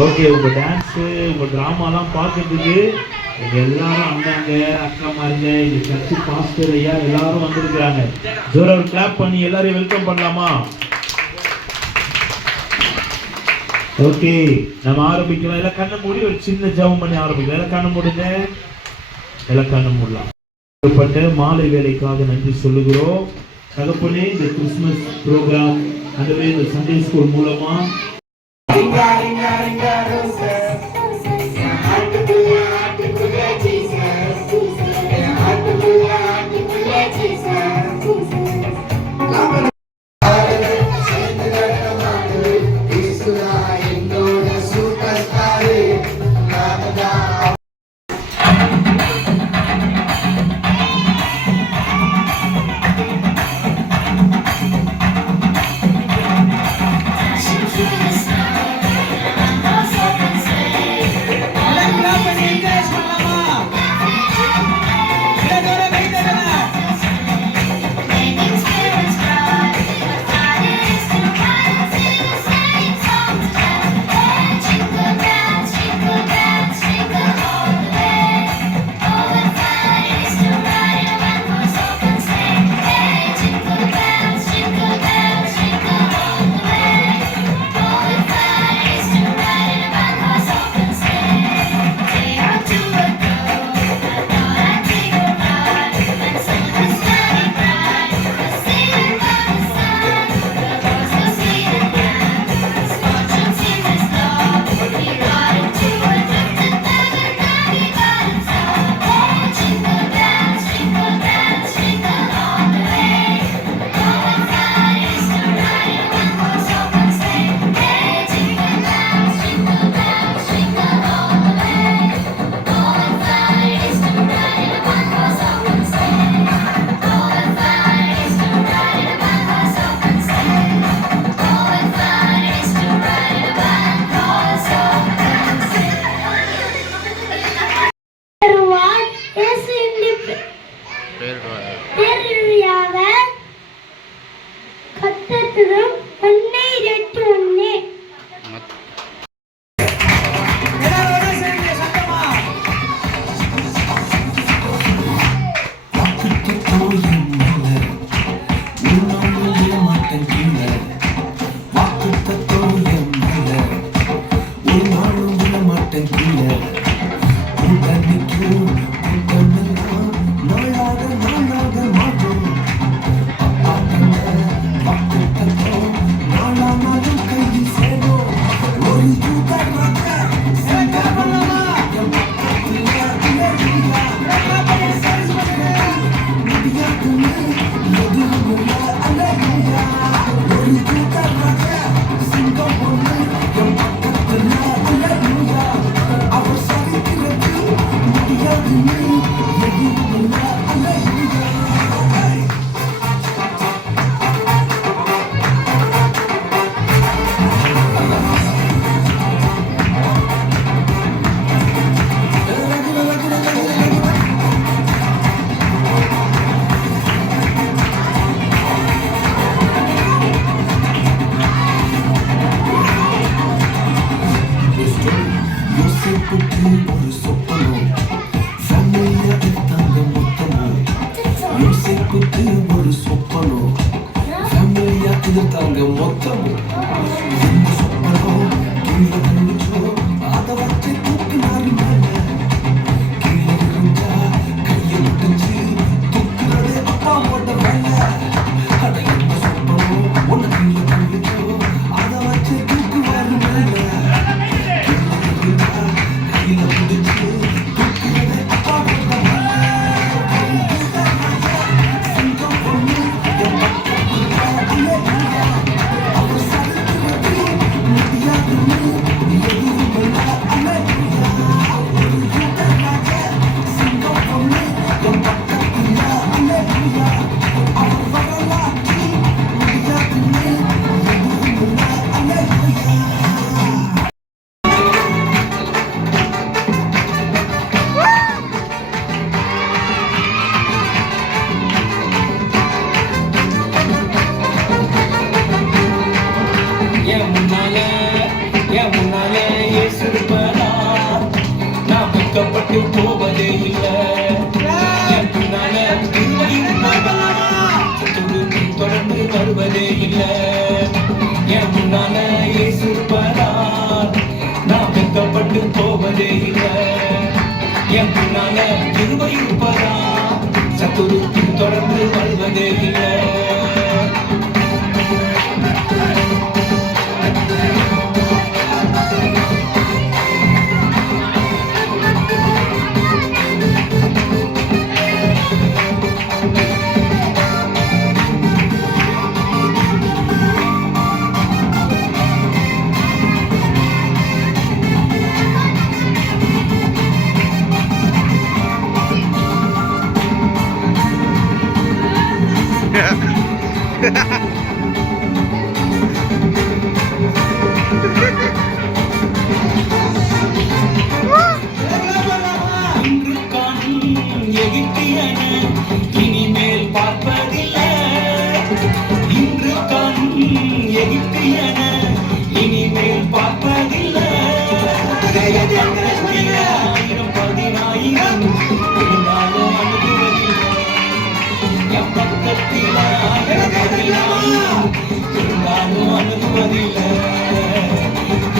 Okay, உங்க dance உங்க டிராமாலாம் பார்க்கறதுக்கு எல்லாரும் அண்ணாங்க அக்கா மாருங்க இந்த சர்ச்சு பாஸ்டர் ஐயா எல்லாரும் வந்திருக்கிறாங்க. ஜோரா ஒரு கிளாப் பண்ணி எல்லாரையும் வெல்கம் பண்ணலாமா? ஓகே, நம்ம ஆரம்பிக்கலாம். எல்லாம் கண்ணை மூடி ஒரு சின்ன ஜெபம் பண்ணி ஆரம்பிக்கலாம். எல்லாம் கண்ணை மூடுங்க, எல்லாம் கண்ணை மூடலாம். மாலை வேலைக்காக நன்றி சொல்லுகிறோம் தகப்பனே. இந்த கிறிஸ்துமஸ் ப்ரோக்ராம் அதுவே இந்த சண்டே ஸ்கூல் மூலமா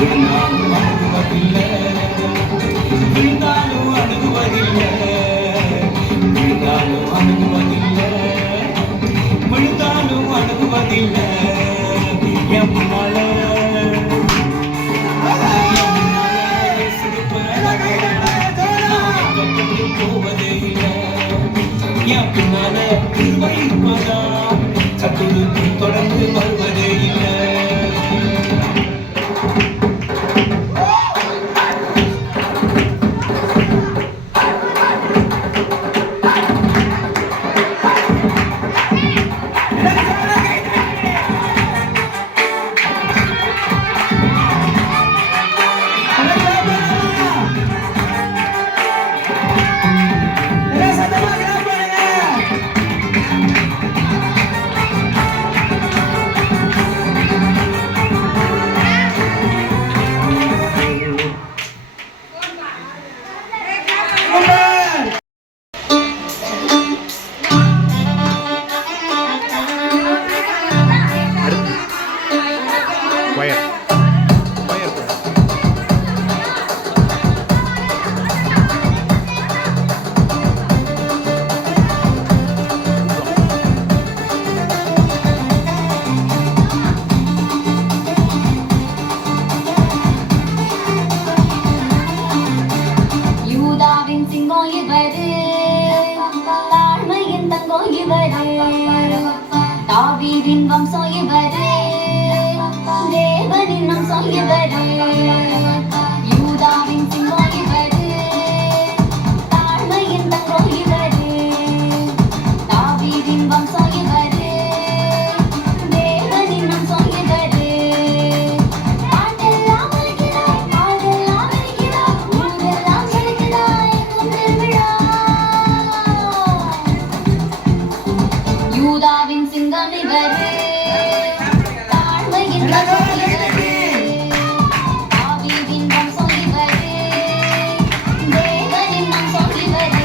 விழுந்தாலும் அணுகுவதில்லை, விழுந்தாலும் அணுகுவதில்லை, விழுந்தாலும் அணுகுவதில்லை, விழுந்தாலும் அணுகுவதில்லை. என் முன்னால போவதே இல்லை, என் பின்னால இருப்பதா சத்துருக்கு தொடர்ந்து வருவதே இல்லை. தாவீதின் வம்சம் இவரே, தேவனின் அம்சம் இவரே, யூதாவின் சிங்கம் இவரே, தாழ்மையின் தங்கம் இவரே, தாவீதின் வம்சம் இவரே, தேவனின் அம்சம் இவரே. பாட்டெல்லாம் அழைக்கிறாய், பாடெல்லாம் அழைக்கிறாய், ஊரெல்லாம் செலுக்கிறாய், திருவிழா. யூதாவின் சிங்கம் இவரே, தாழ்மையின் தங்கம் இவரே, தாவீதின் வம்சம் இவரே, தேவனின் அம்சம் இவரே.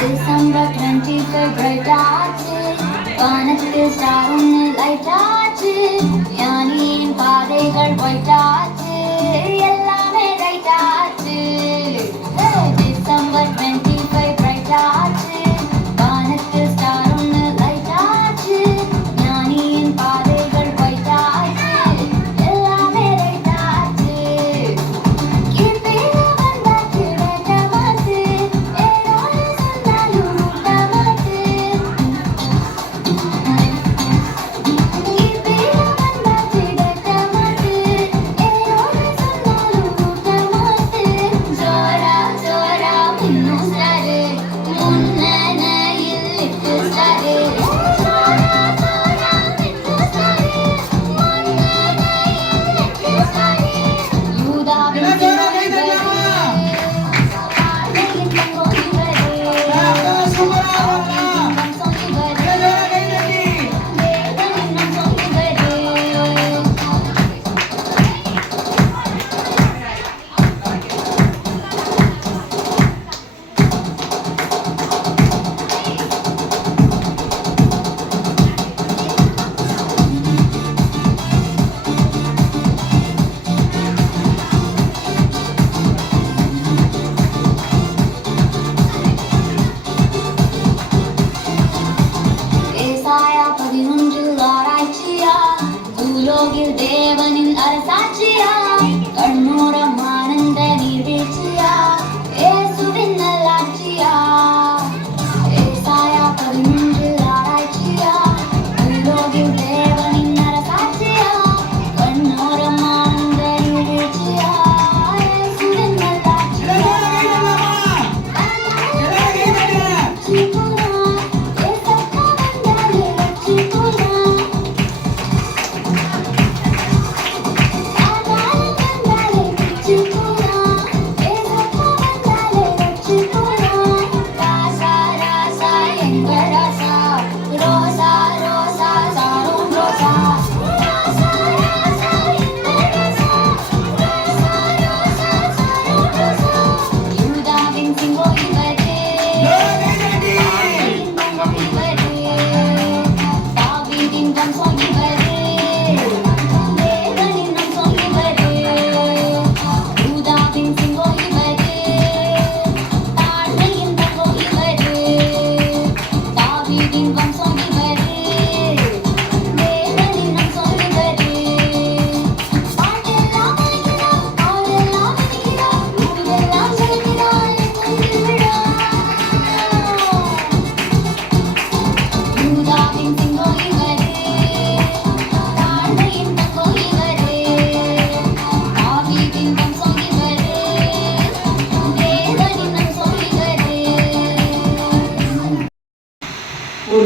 December 25 bright ஆச்சு, வானத்தில் ஸ்டார் ஒன்று லைட் ஆச்சு, ஞானியின் பாதைகள் ஒயிட் ஆச்சு, எல்லாமே ரைட் ஆச்சு. December 25 bright ஆச்சு, வானத்தில் ஸ்டார் ஒன்று லைட் ஆச்சு, ஞானியின் பாதைகள் ஒயிட் ஆச்சு, எல்லாமே ரைட் ஆச்சு. கீர்த்தியில வந்தாச்சு வேட்டமாச்சு, ஏரோடு சொன்னாலும் ஊட்டமாச்சு. கீர்த்தியில வந்தாச்சு வேட்டமாச்சு, ஏரோடு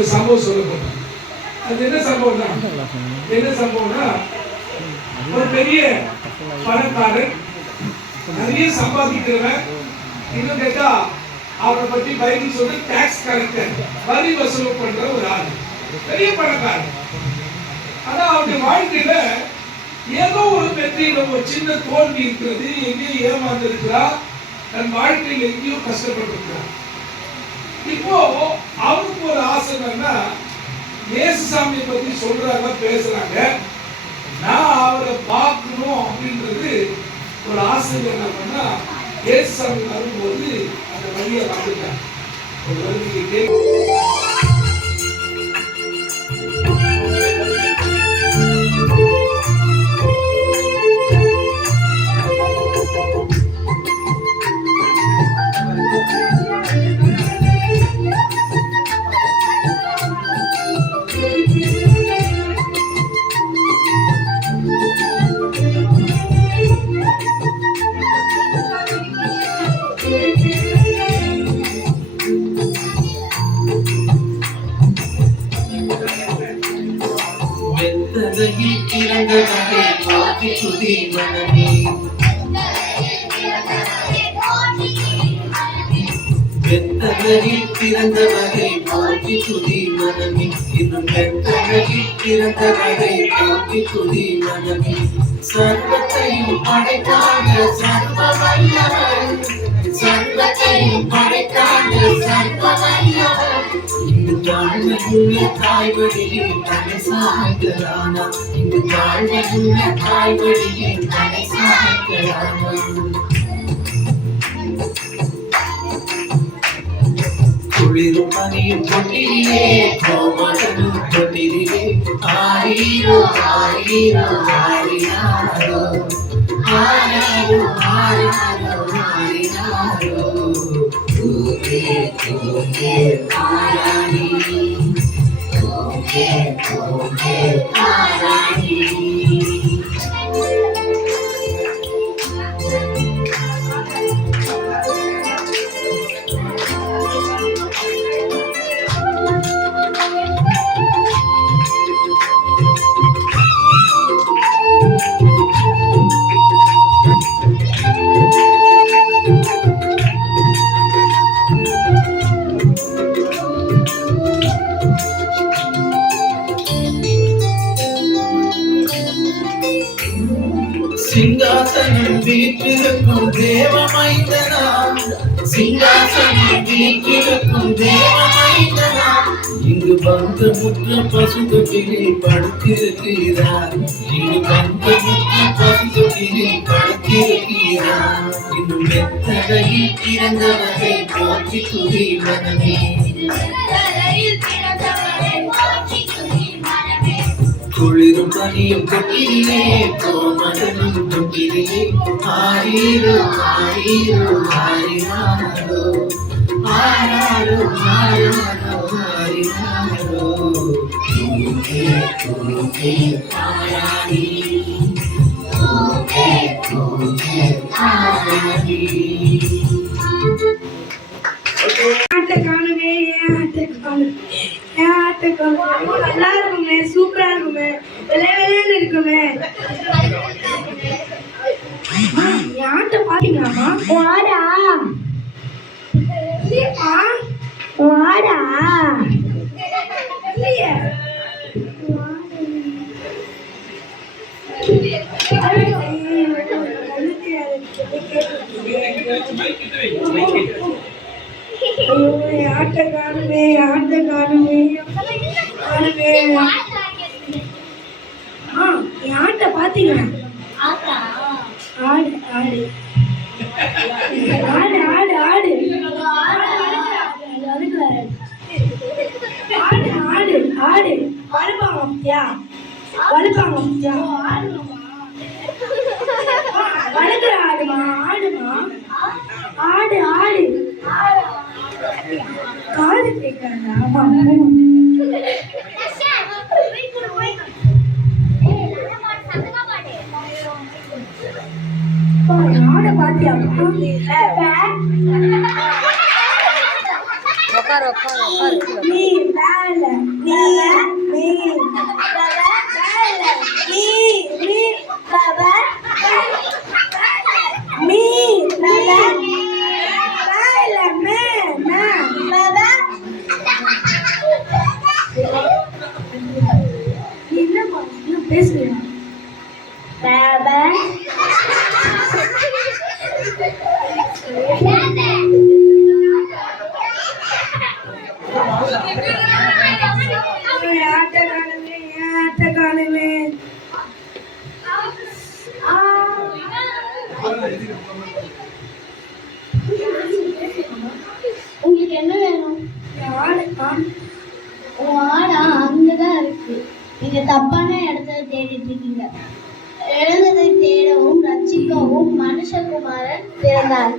ஒரு சம்பவம் சொல்லப்பட்டது. அது என்ன சம்பவம்னா ஒரு பெரிய பணக்காரன், நிறைய சம்பாதிக்கிறவன், இன்னும் கேட்டா அவரை பற்றி பைபிள் சொல்லி டாக்ஸ் கலெக்டர், வரி வசூல் பண்ற ஒரு ஆள், பெரிய பணக்காரன். ஆனா அவருடைய வாழ்க்கையில ஏதோ ஒரு வெற்றியில ஒரு சின்ன தோல்வி இருக்கிறது, எங்கேயோ ஏமாந்து இருக்கிறா, தன் வாழ்க்கையில் எங்கேயோ கஷ்டப்பட்டு இருக்கிறார். இப்போ அவருக்கு ஒரு ஆசை என்னன்னா, இயேசுசாமியை பத்தி சொல்றாங்க, பேசுறாங்க, நான் அவரை பார்க்கணும் அப்படின்றது ஒரு ஆசை. என்ன பண்ணா, இயேசுசாமி வரும்போது அந்த வழியை வந்துட்டார். ஒரு வருகைக்கு வெத்தலையில் பிறந்தவரை போற்றி துதி மனமே, வெத்தலையில் பிறந்தவரை போற்றி துதி மனமே, இன்னும் வெத்தலையில் பிறந்தவரை போற்றி துதி மனமே. சர்வத்தையும் படைத்தாங்க சர்வ வல்லவர், சர்வத்தையும் படைத்தாங்க சர்வ வல்லவர். இங்கு தாழ்மையுள்ள தாய்வழியில் தலை சாய்களானா, இங்கு தாழ்மையுள்ள தாய்வழியில் தலை சாய்களானா. குளிரும் பனியும் கொண்டிலே கோமகனும் கொண்டிலே, ஆரீரோ ஆரீரோ ஆரினாரோ, ஆராரோ ஆராரோ ஆரினாரோ. தூங்கே தூங்கே ஆராணி, தூங்கே தூங்கே ஆராணி. சிங்காசனம் வீற்றிருக்கும் தேவமைந்தனா, சிங்காசனம் வீற்றிருக்கும் தேவமைந்தனா. இங்கு பந்தமுற்ற பசுதொட்டிலில் படுத்திருக்கிறார், இங்கு பந்தமுற்ற பசுதொட்டிலில் படுத்திருக்கிறார். இன்னும் வெத்தலையில் பிறந்தவரை போற்றி துதி மனமே, குளிரும் பனியும் கொட்டிலே கோமகனும் கொட்டிலே, ஆரீரோ ஆரீரோ ஆரினாரோ, ஆராரோ ஆராரோ ஆரினாரோ. தூங்கே தூங்கே ஆராணி, தூங்கே தூங்கே ஆராணி. ஆட்டை காணுமே, ஏன் ஆட்டை காணும், ஏன் ஆட்டை காணும். நல்லா இருக்குமே, சூப்பரா இருக்குமே, வெள்ளை வெள்ளைன்னு இருக்குமே. என் ஆட்டை பாத்தீங்களாமா? வாடா வாடா. இல்லையே ஆட்டை காணுமே, ஆட்டை காணுமே, காணுமே. என் ஆட்டை பாத்தீங்க? ஆடு ஆடு ஆடு ஆடு ஆடு ஆடு ஆடு ஆடு வலுப்பாங்க பத்தியா, வலுப்பாங்க பத்தியா, வலுக்கிற ஆடுமா, ஆடுமா, ஆடு ஆடு. காது கேட்கறா? ஆட பாத்தியா? நீ வேலை நீ நீ வேலை நீ நீ வேலை நீ வேலை வேலை மே வேலை என்னம்மா இன்னும் பேசுறீங்க வேலை ஆட்ட காணுமே உங்களுக்கு என்ன வேணும்? உன் ஆடா அங்கதான் இருக்கு. நீங்க தப்பான இடத்துல தேடிட்டு இருக்கீங்க. இழந்ததை தேடவும் ரட்சிக்கவும் மனுஷகுமாரன் பிறந்தார்.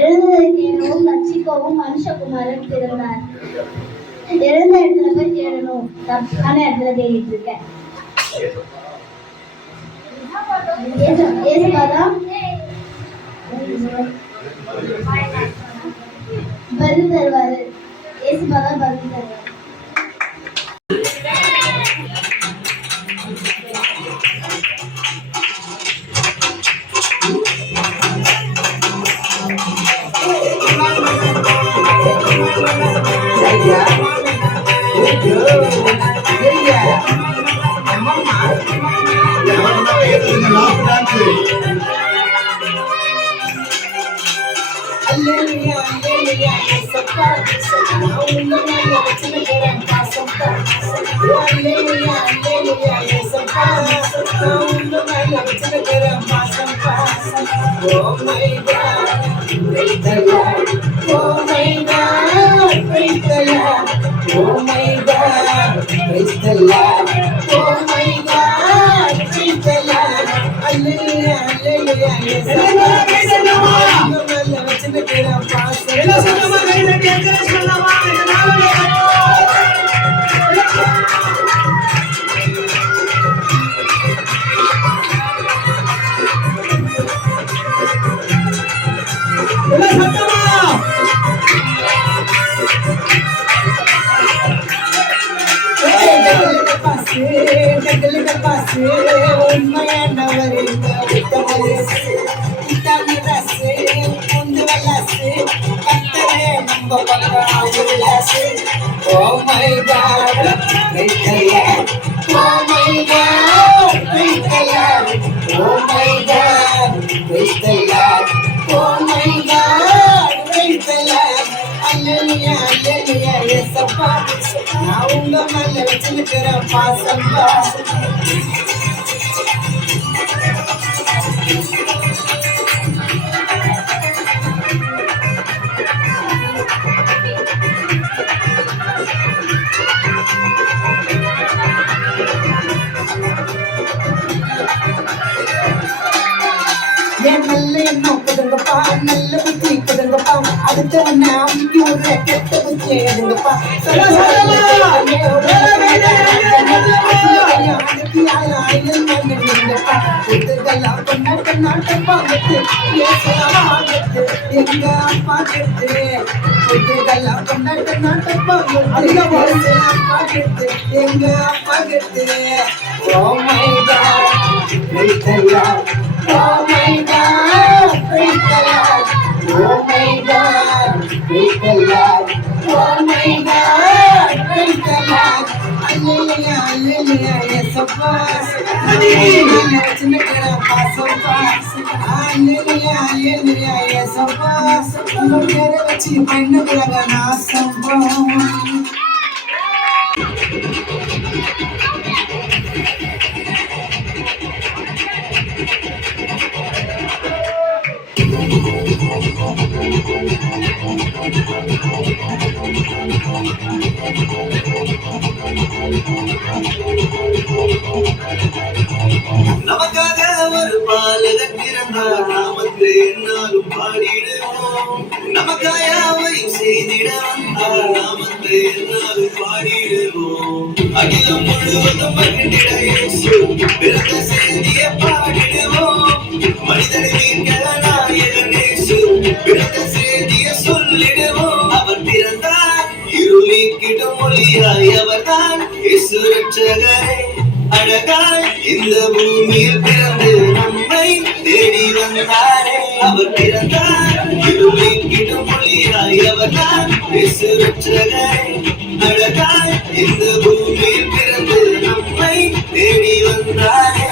இழந்ததை தேடவும் ரட்சிக்கவும் மனுஷகுமாரன் பிறந்தார். இழந்த இடத்துல போய் தேடணும். தப்பான இடத்துல தேடிட்டு இருக்கேன். ஏசுபாதான் பதில் தருவாரு. ஏசுபாதான் பதில் தருவாரு. Oh my God, praise the Lord. Oh my God, praise the Lord. Oh my God, praise the Lord. Oh my God, praise the Lord. Hallelujah, hallelujah. Yes, உண்மையானவர் Oh my God, praise the Lord. Oh my God, praise the Lord. Oh my God, praise the Lord. Oh my God, praise the Lord. Hallelujah, hallelujah, yes, Appa. Now unga malla vechirukra paasamba. நல்ல எண்ணம் கொடுங்கப்பா, நல்ல புத்தி கொடுங்கப்பா, அடுத்தவன் அன்னைக்கு ஒரு கெட்ட புத்தி எடுங்கப்பா. கொண்டாட்டப்பா எங்க அப்பா கெட்டு கொண்டாட்ட நாட்டப்பா கெட்டு எங்க அப்பா கெட்டு. Oh my God, praise the Lord. Oh my God, praise the Lord. Oh my God, praise the Lord. Oh my God, praise the Lord. Hallelujah, hallelujah, yes, Appa. Hallelujah, chinakara paasappa. Hallelujah, hallelujah, yes, Appa. Nokere vachi pannukulaga naasappa. நமக்காக ஒரு பாலகன் பிறந்தார், நாமத்தை என்னாலும் பாடிடுவோம். நமக்காயாவையும் செய்திட வந்தார், நாமத்தை என்னாலும் பாடிடுவோம். அகிலம் முழுவதும் மகிழ்ந்திட இயேசு பிறந்த செய்தியை பாடிடுவோம். மனிதனை மீட்க ரட்சகரே அழகாய் இந்த பூமியில் பிறந்து நம்மை தேடி வந்தாரே அவர் பிறந்தார் இருளின் மொழியாய் அவர்தான் ரட்சகரே அழகாய் இந்த பூமியில் பிறந்து நம்மை தேடி வந்தாரே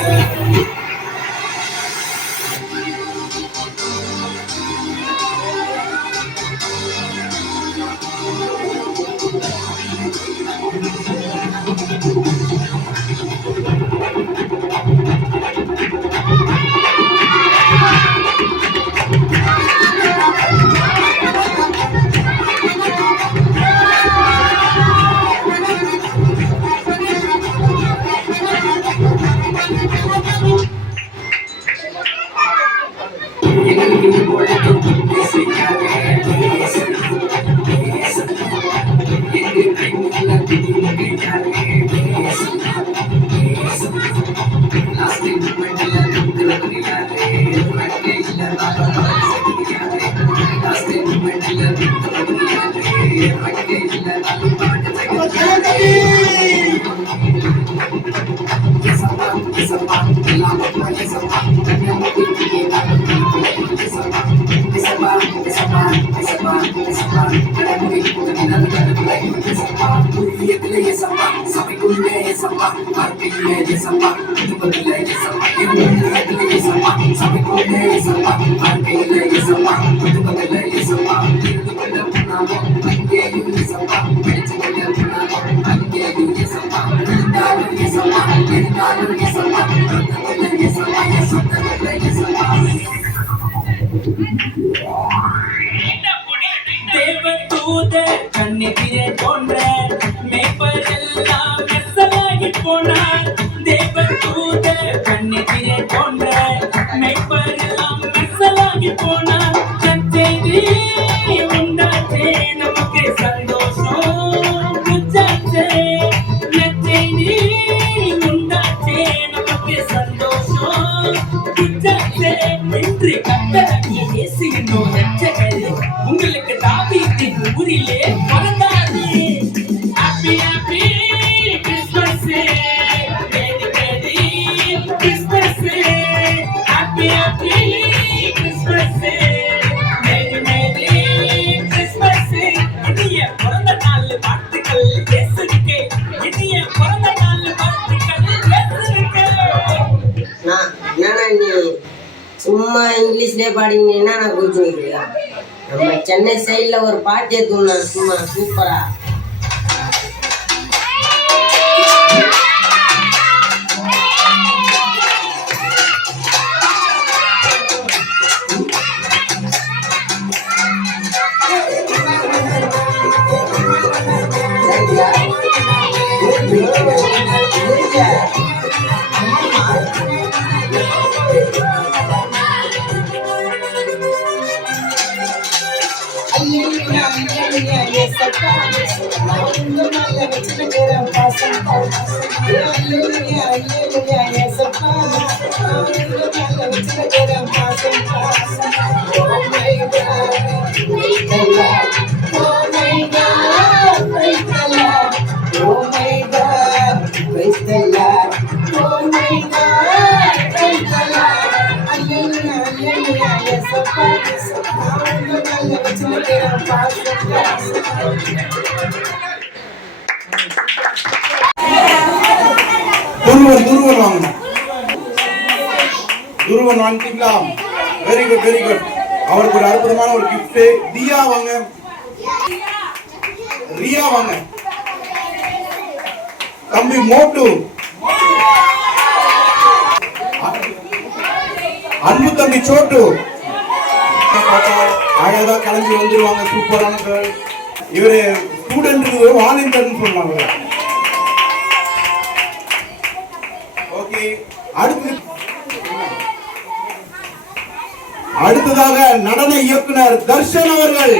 தேவதூத கண்ணிலே போன்ற மேய்ப்பரெல்லாம் மெசலாகி போனார். தேவதூத கண்ணிலே போன்ற மேய்ப்பரெல்லாம் மெசலாகி போனார். நற்செய்தி உண்டாச்சே நமக்கு சந்தோஷம் உண்டாச்சே. நற்செய்தி உண்டாச்சே நமக்கு சந்தோஷம் உண்டாச்சே. இன்று கர்த்தராகிய இயேசு என்னும் இரட்சகரே உங்களுக்கு தாவீதின் ஊரிலே பிறந்தாரே. Happy happy Christmas, merry merry Christmas. Happy happy Christmas, merry merry Christmas. இனிய பிறந்த நாள் வாழ்த்துக்கள் இயேசுவுக்கே. இனிய பிறந்த நாள் வாழ்த்துக்கள் இயேசுவுக்கே. என்னண்ணா நீ சும்மா இங்கிலீஷ்லேயே பாடிங்கன்னா நான் குறிச்சு வைக்கிறேன். நம்ம சென்னை சைட்ல ஒரு பாட்டு எடுத்துனா சும்மா சூப்பரா. துருவன் வாங்க. துருவன் வாங்கிட்டீங்களா? Very good very good. அவருக்கு ஒரு அற்புதமான ஒரு கிஃப்ட். தியா வாங்க, ரியா வாங்க, தம்பி மோட்டு, அன்பு தம்பி சோட்டு அழகா கலந்து வந்துருவாங்க. சூப்பரான கேர்ள். இவரு ஸ்டூடெண்ட் வாலண்டியர்னு சொல்லுவாங்க. ஓகே, அடுத்ததாக நடன இயக்குனர் தர்ஷன் அவர்கள்.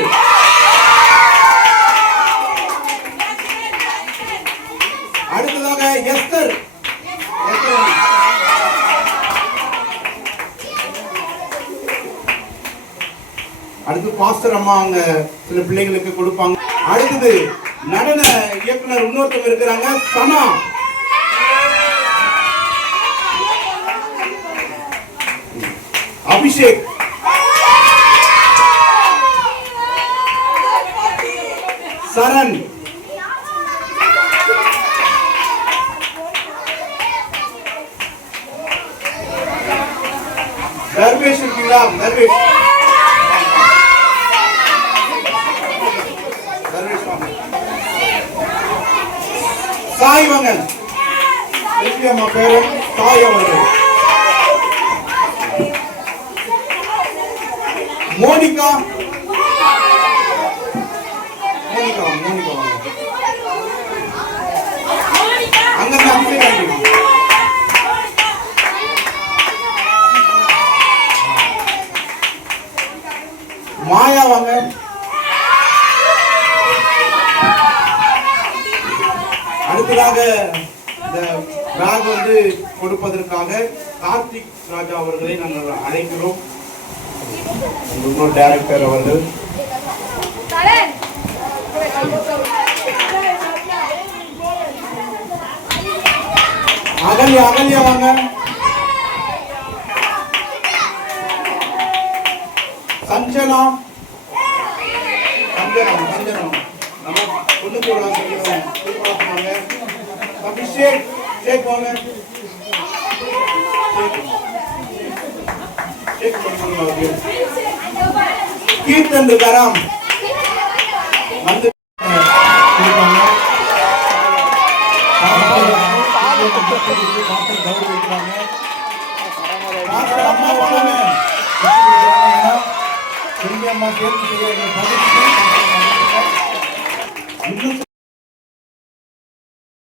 அடுத்ததாக எஸ்தர். அடுத்து பாஸ்டர் அம்மா அவங்க சில பிள்ளைகளுக்கு கொடுப்பாங்க. அடுத்தது நடன இயக்குனர் இன்னொருத்தவங்க இருக்கிறாங்க, சனா. அபிஷேக். சரண். தர்வேஷ் இருக்கீங்களா? தர்வேஷ் வாங்க. சாய் வாங்க. அம்மா பேரன் சாய் அவர்கள். மோனிகா. மோனிகா மோனிகா அங்க மாயா வாங்க. அடுத்ததாக இந்த பேக் வந்து கொடுப்பதற்காக கார்த்திக் ராஜா அவர்களை நாங்கள் அழைக்கிறோம். டைரக்டர் அவர்கள். அகல்யா அகல்யா வாங்க. சஞ்சனா சஞ்சனா சஞ்சனா நம்ம பொண்ணுக்கு வாங்க. அபிஷேக் ஷேக் வாங்க. கீர்த்தன் இருக்காராம் வந்து அம்மா